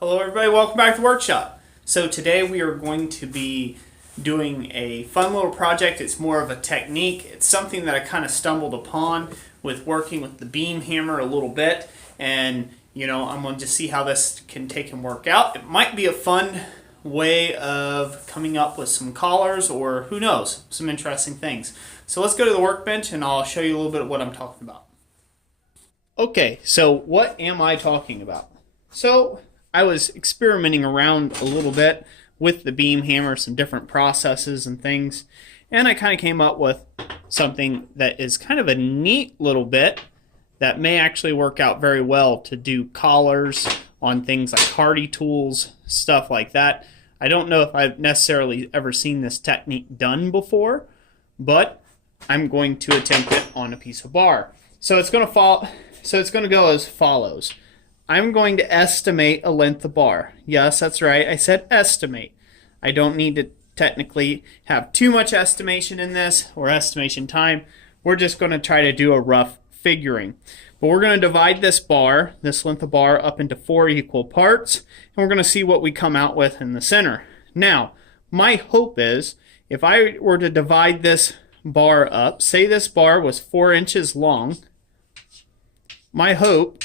Hello everybody, welcome back to the workshop. So today we are going to be doing a fun little project. It's more of a technique. It's something that I kind of stumbled upon with working with the beam hammer a little bit, and I'm going to just see how this can take and work out. It might be a fun way of coming up with some collars, or who knows, some interesting things. So let's go to the workbench and I'll show you a little bit of what I'm talking about. Okay, so what am I talking about? So I was experimenting around a little bit with the beam hammer, some different processes and things, and I kind of came up with something that is kind of a neat little bit that may actually work out very well to do collars on things like hardy tools, stuff like that. I don't know if I've necessarily ever seen this technique done before, but I'm going to attempt it on a piece of bar. So it's going to go as follows. I'm going to estimate a length of bar. Yes, that's right. I said estimate. I don't need to technically have too much estimation in this or estimation time. We're just going to try to do a rough figuring. But we're going to divide this bar, this length of bar, up into 4 equal parts, and we're going to see what we come out with in the center. Now, my hope is if I were to divide this bar up, say this bar was 4 inches long, my hope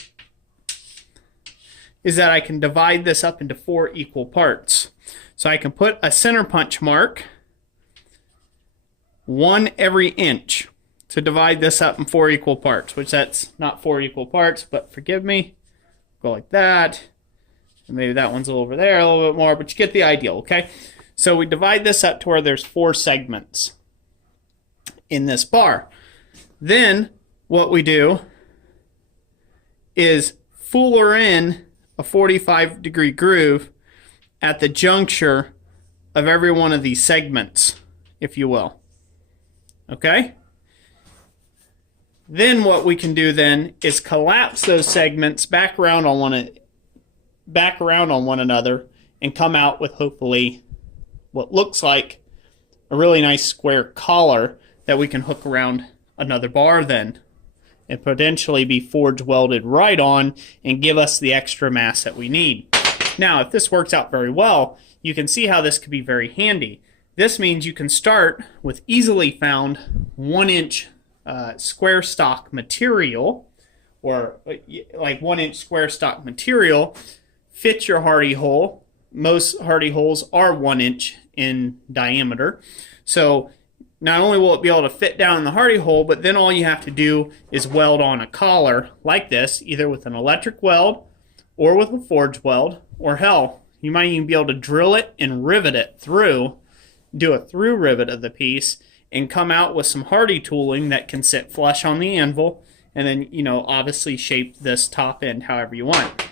is that I can divide this up into 4 equal parts. So I can put a center punch mark, 1 every inch, to divide this up in 4 equal parts, which that's not 4 equal parts, but forgive me. Go like that. And maybe that one's over there a little bit more, but you get the idea, okay? So we divide this up to where there's 4 segments in this bar. Then what we do is fuller in a 45-degree groove at the juncture of every one of these segments, if you will. Okay? Then what we can do then is collapse those segments back around on one another and come out with hopefully what looks like a really nice square collar that we can hook around another bar then, and potentially be forge welded right on and give us the extra mass that we need. Now, if this works out very well, you can see how this could be very handy. This means you can start with easily found 1-inch square stock material, or like 1-inch square stock material, fit your hardy hole. Most hardy holes are 1 inch in diameter. So not only will it be able to fit down in the hardy hole, but then all you have to do is weld on a collar like this, either with an electric weld or with a forge weld, or hell, you might even be able to drill it and rivet it through, do a through rivet of the piece, and come out with some hardy tooling that can sit flush on the anvil, and then, obviously shape this top end however you want.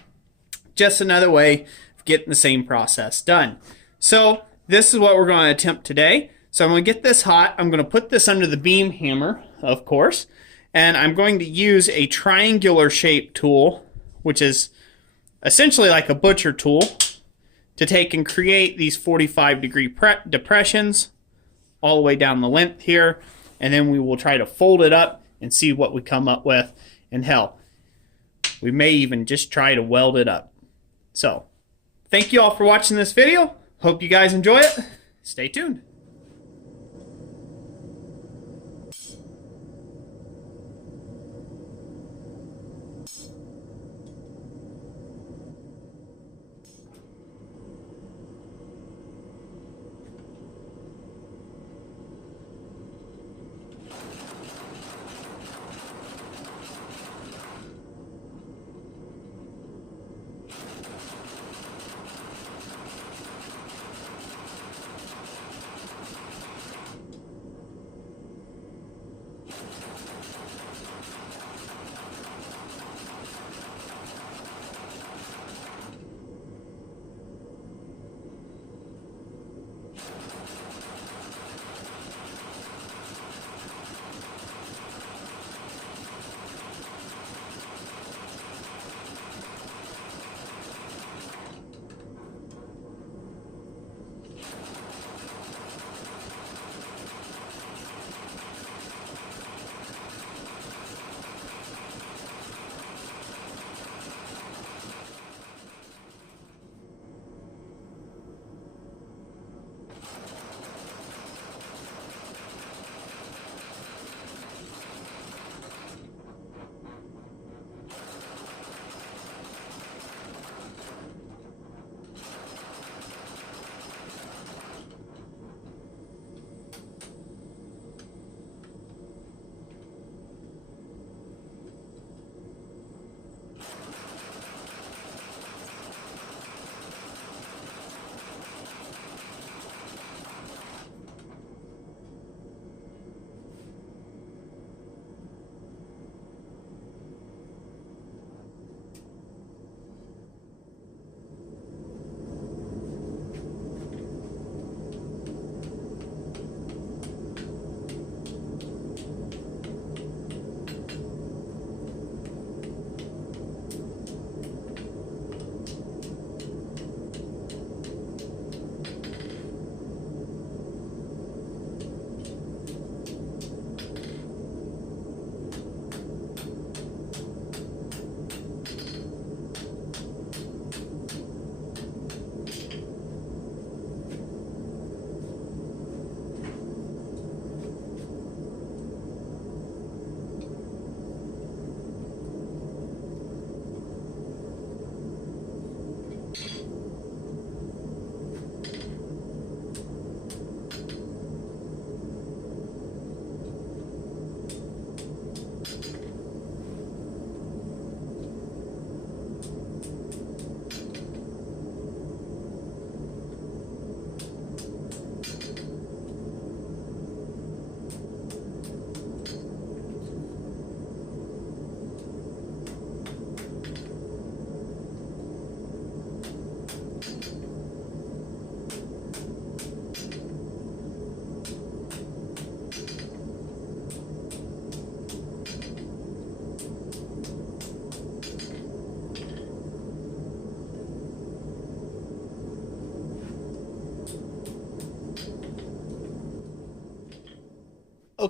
Just another way of getting the same process done. So this is what we're going to attempt today. So I'm going to get this hot. I'm going to put this under the beam hammer, of course, and I'm going to use a triangular shaped tool, which is essentially like a butcher tool, to take and create these 45-degree depressions all the way down the length here, and then we will try to fold it up and see what we come up with, and hell, we may even just try to weld it up. So, thank you all for watching this video. Hope you guys enjoy it. Stay tuned.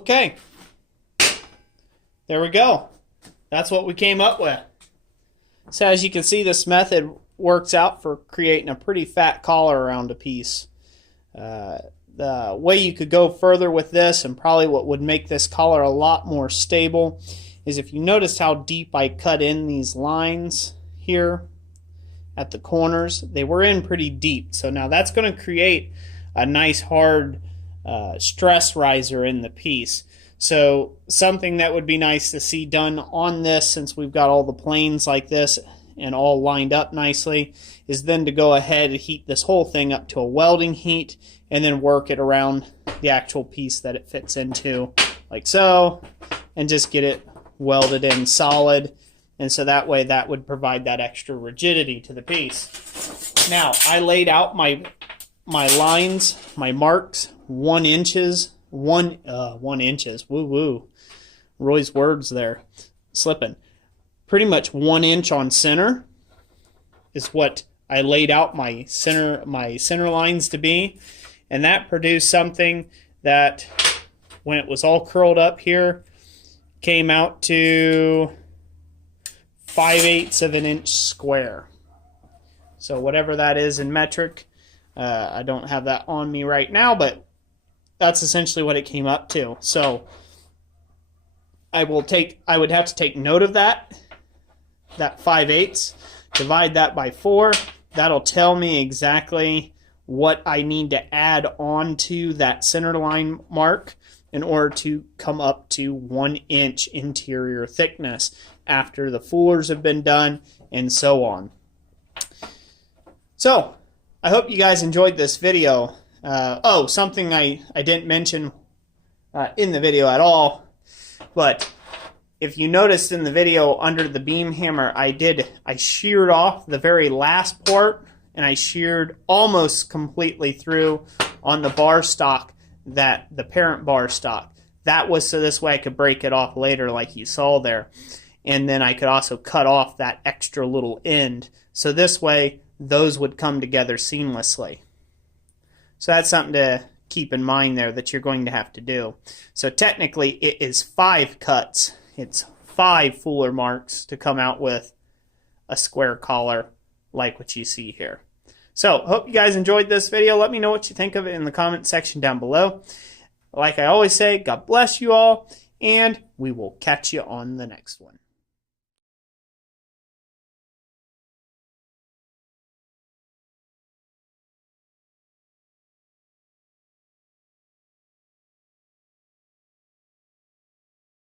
Okay, there we go. That's what we came up with. So as you can see, this method works out for creating a pretty fat collar around a piece. The way you could go further with this, and probably what would make this collar a lot more stable, is if you noticed how deep I cut in these lines here at the corners. They were in pretty deep, so now that's going to create a nice hard stress riser in the piece. So something that would be nice to see done on this, since we've got all the planes like this and all lined up nicely, is then to go ahead and heat this whole thing up to a welding heat and then work it around the actual piece that it fits into, like so, and just get it welded in solid. And so that way that would provide that extra rigidity to the piece. Now, I laid out my lines, my marks, 1 inches, 1 inches, woo. Roy's words there, slipping. Pretty much 1 inch on center is what I laid out my center lines to be. And that produced something that, when it was all curled up here, came out to 5/8 of an inch square. So whatever that is in metric, I don't have that on me right now, but that's essentially what it came up to. So I would have to take note of that 5/8, divide that by 4. That'll tell me exactly what I need to add on to that center line mark in order to come up to 1 inch interior thickness after the fullers have been done, and so on. So I hope you guys enjoyed this video. Something I didn't mention in the video at all, but if you noticed in the video under the beam hammer, I sheared off the very last part, and I sheared almost completely through on the bar stock, the parent bar stock. That was so this way I could break it off later like you saw there. And then I could also cut off that extra little end. So this way those would come together seamlessly. So that's something to keep in mind there that you're going to have to do. So technically it is 5 cuts. It's 5 fuller marks to come out with a square collar like what you see here. So hope you guys enjoyed this video. Let me know what you think of it in the comment section down below. Like I always say, God bless you all, and we will catch you on the next one.